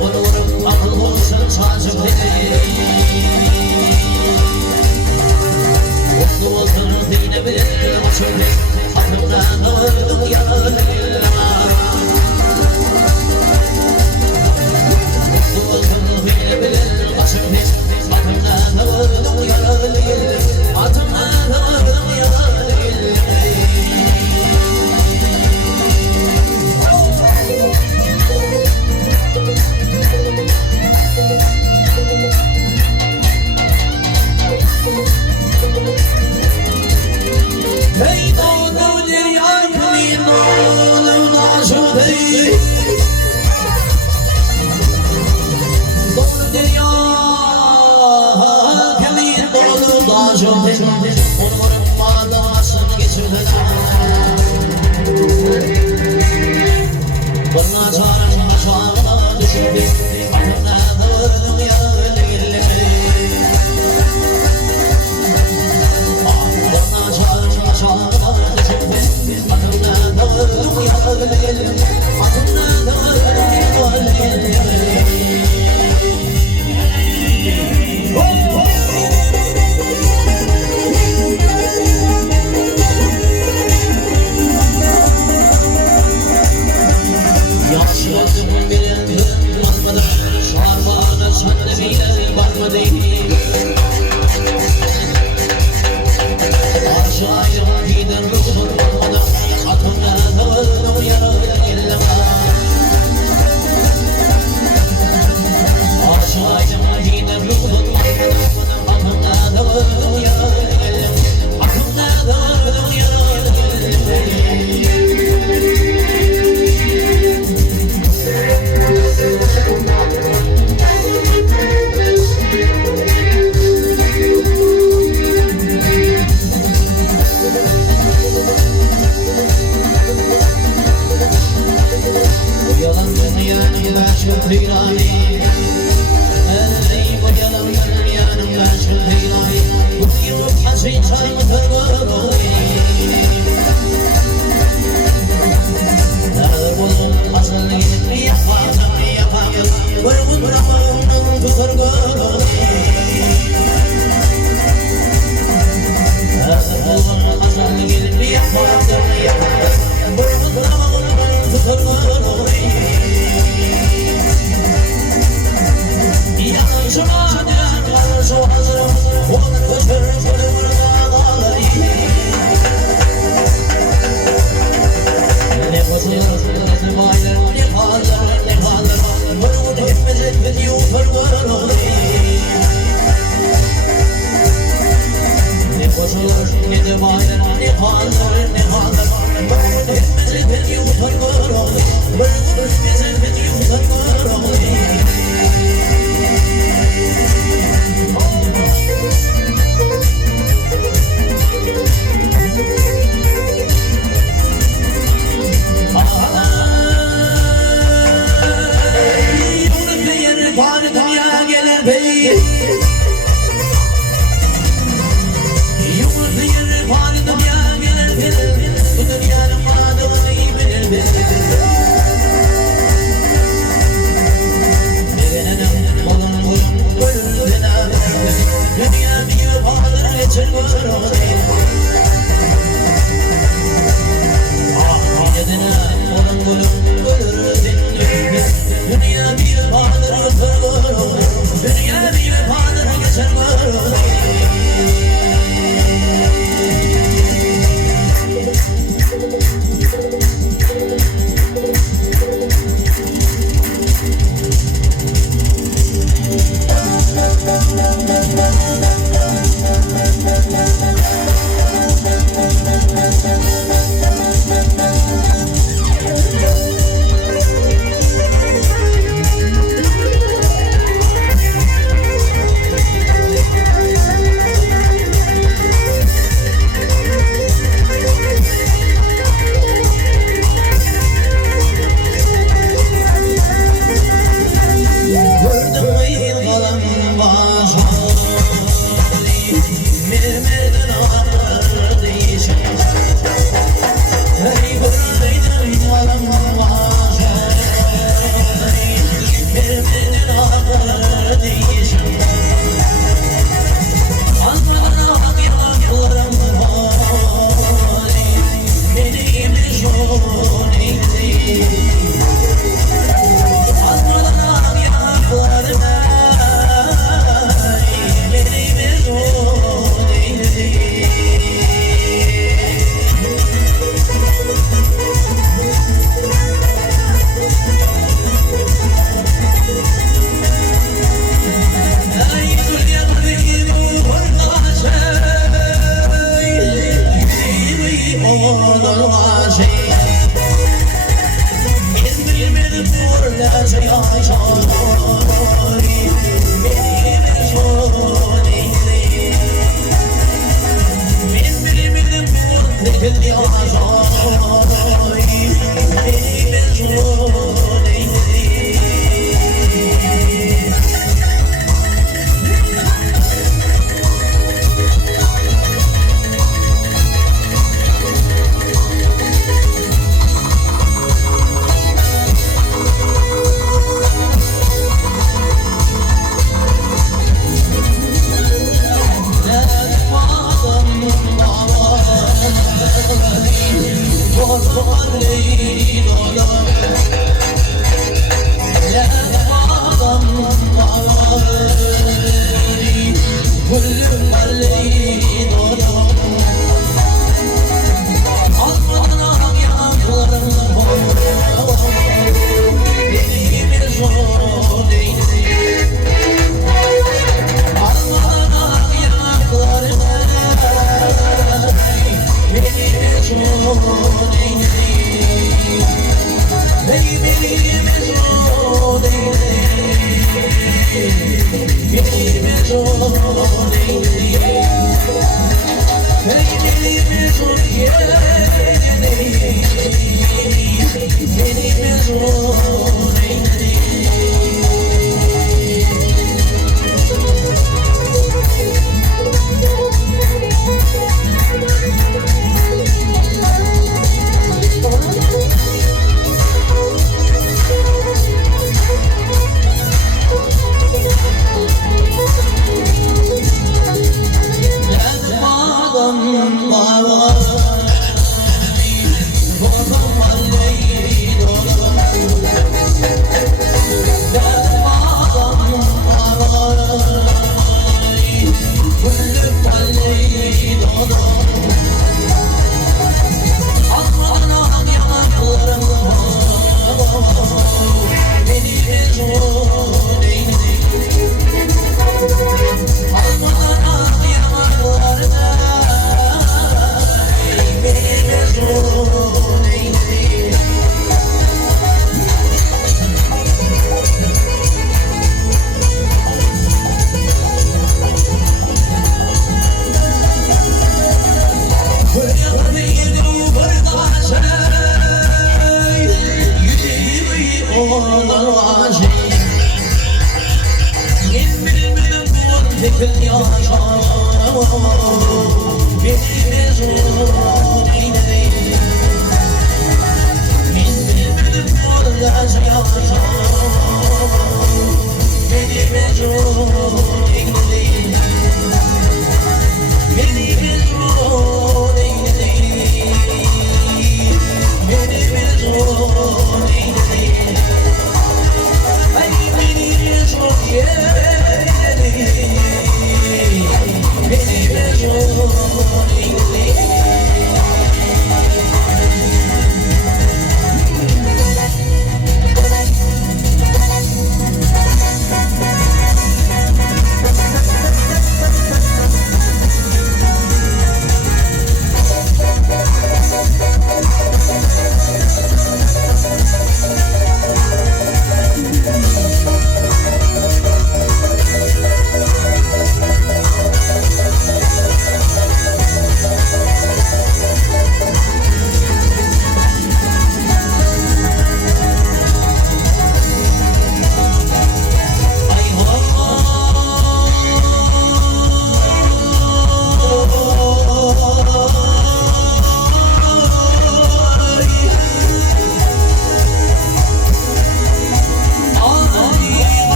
Olurum akıl olsun sacım Mutlu olsun dine bilir açıldı Aklımdan ağırdım yararlı Mutlu olsun dine bilir açıldı Aklımdan ağırdım yararlı Aklımdan ağırdım yararlı Hey doğdu dünya kılıyım oğlum aşık hey Doğdu dünya kılıyım oğlum aşık hey Unurum bağdaşını geçirdiler Bana çağırın aşağıda düşürdü Aklımdan ağırdım yararlı Bana çağırın aşağıda düşürdü Aklımdan ağırdım yararlı Aklımdan ağırdım yararlı Yaşadım bilindim bakmadım Şarvana sen de bile bakmadım Aşağıya gider ruhum bakmadım Aklımda dağıldım yaralı elleme Aşağıya gider ruhum bakmadım Aklımda dağıldım yaralı elleme Aklımda dağıldım yaralı elleme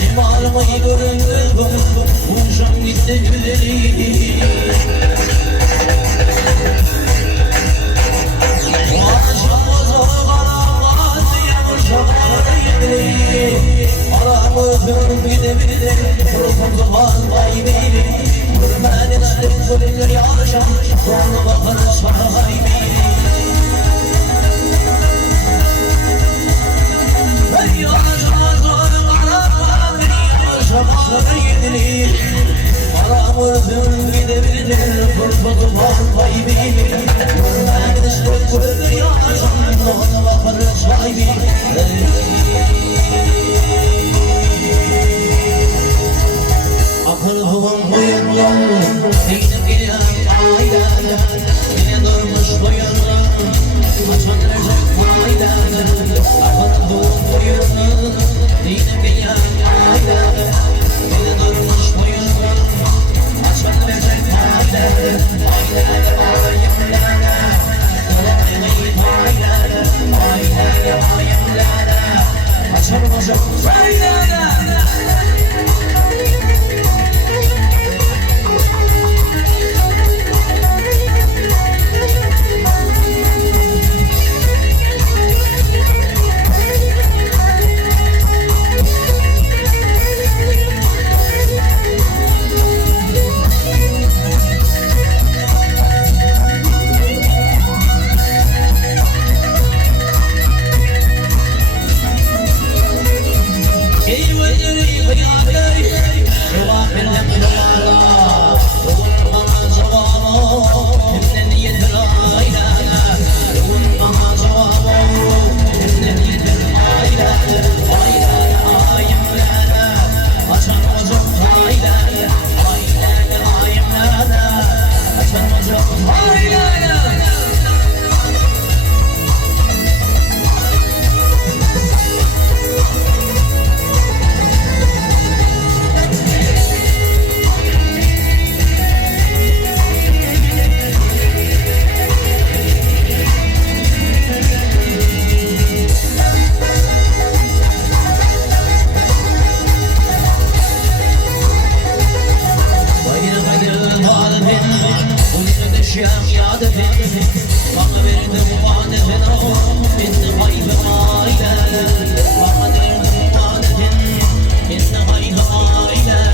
Cimalımı göründüm, uçam gitti güzelim. Aşağıza karanlar diye uşakları yedirim. Aramızın gidebilir, ruhum zaman kaybıyım. Görmenin sürüldür yarışan, sonra bakarız kaybıyım. Hey aşağıza şamakları yedilir. Aramızın gidebilir, kurtulmaz kaybıyım. Görmenin sürüldür yarışan, sonra bakarız kaybıyım. Akılım uyandım, yine gelen aydan, yine durmuş uyandım, açan verecek faydan. Akılım uyandım, yine gelen aydan, yine durmuş uyandım, açan verecek faydan. Aydan ayımlara, dolanmayı faydan, aydan ayımlara, açan verecek faydan. Bana verdim vaadin o, bitti kaybım aynen. Bana verdim vaadin, bitti kaybım aynen.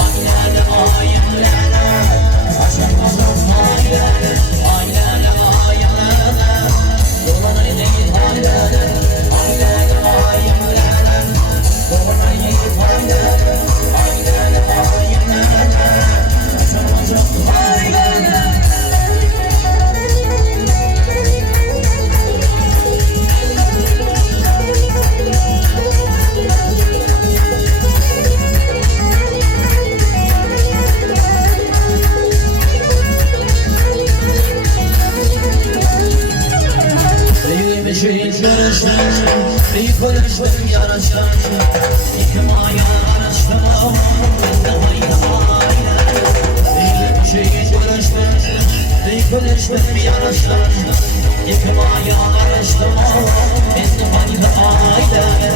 Aynen aynen, aşkımızın aynen. Aynen aynen, dolanay değil aynen. Aynen aynen, dolanay değil aynen. Aynen aynen, aşkımızın aynen. Bir konuştum yarıştım, iki maya araştım, ben de hayda aynen. Bir şey konuştum, bir konuştum yarıştım, iki maya araştım, ben de hayda aynen.